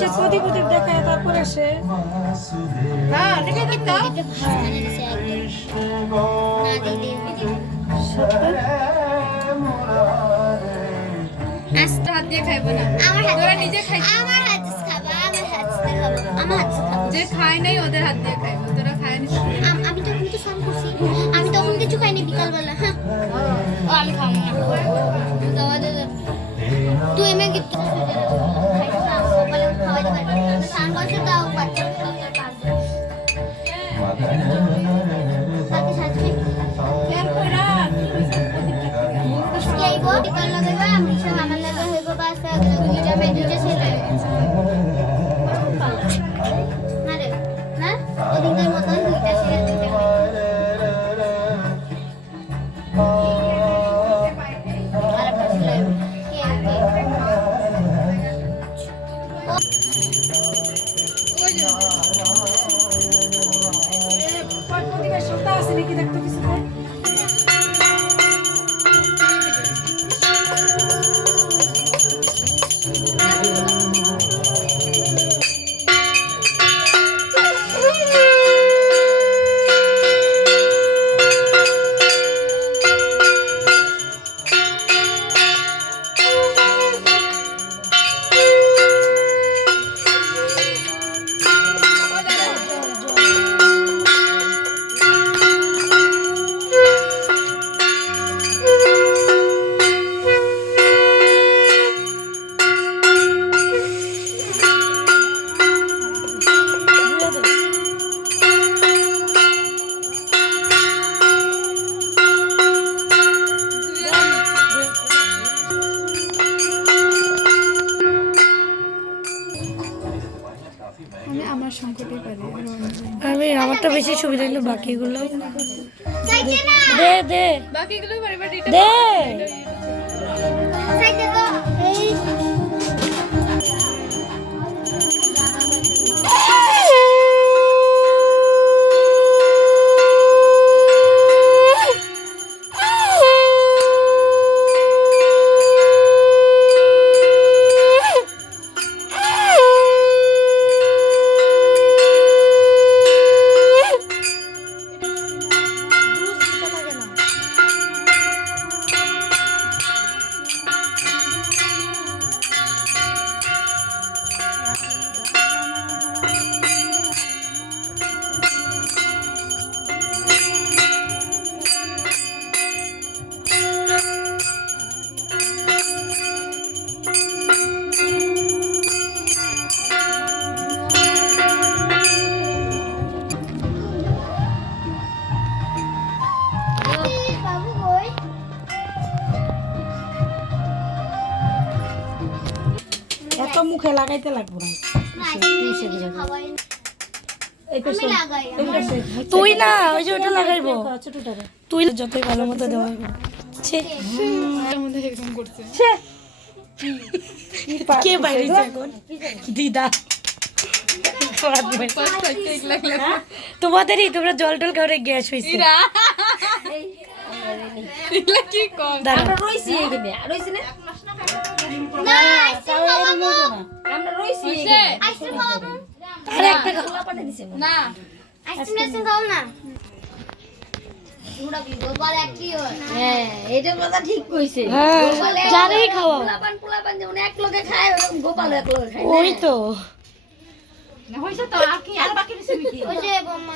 সে প্রদীপ প্রদীপ দেখায় তারপরে সে হ্যাঁ দেখে দিত আস্তে হাত দিয়ে খাইবো না তোরা নিজে খাইছিস আমার হাত খাবা আমার হাত খাবো আমার হাত খাবো যে খায় নাই ওদের হাত দিয়ে খাইবো তোরা খায় নি আমি তখন তো সাম করছি আমি তখন কিছু খাইনি বিকালবেলা হ্যাঁ ও আমি খাবো না দাও দাও তুই এমে কিছু খাইছা সকালে খাওয়াইতে পারবি না সান করছ দাও বাচ্চা সাথে সাথে এর কইরা যাইবো বিকাল লাগাইবা আমি সব আমার লাগা হইব বাস দুইটা মে দুইটা ছেলে না রে না ওদিকের মতন দুইটা ছেলে দুইটা প্রদীপের সুতা আছে নাকি দেখতো কিছু আমার সংকটে পারে আমি আমারটা বেশি সুবিধা হলো বাকিগুলো চাইতে না দে দে বাকিগুলো পারে বাট এটা দে চাইতে তো এই বাবু কই এত মুখে লাগাইতে লাগবো না খাওয়াই এই আমি লাগাই তুই না ওই যে ওটা লাগাইবো ছোটটারে তুই যতই ভালো মতো দেওয়া হবে ছে আমাদের এরকম করছে ছে কে বাইরে এখন দিদা ফার্স্ট টাইম এক লাগলা তোমাদেরই তোমরা জল টল খাওয়ারে গ্যাস হয়েছে ইরা এগুলা কি কর দাঁড়া রইছি এখানে রইছি না না আইসক্রিম খাবো আমরা রইছি হইছে আইসক্রিম খাবো আরে একটা খোলা পানি দিছে না আইসক্রিম খাবো না পুরা গোপাল কি হয় হ্যাঁ এটা কথা ঠিক কইছে হ্যাঁ যারেই খাওয়াও পোলাপান যেমন এক লগে খায় গোপাল এক লগে খায় ওই তো হইছে তো আর কি আর বাকি দিছে নাকি ওই যে বোম্মা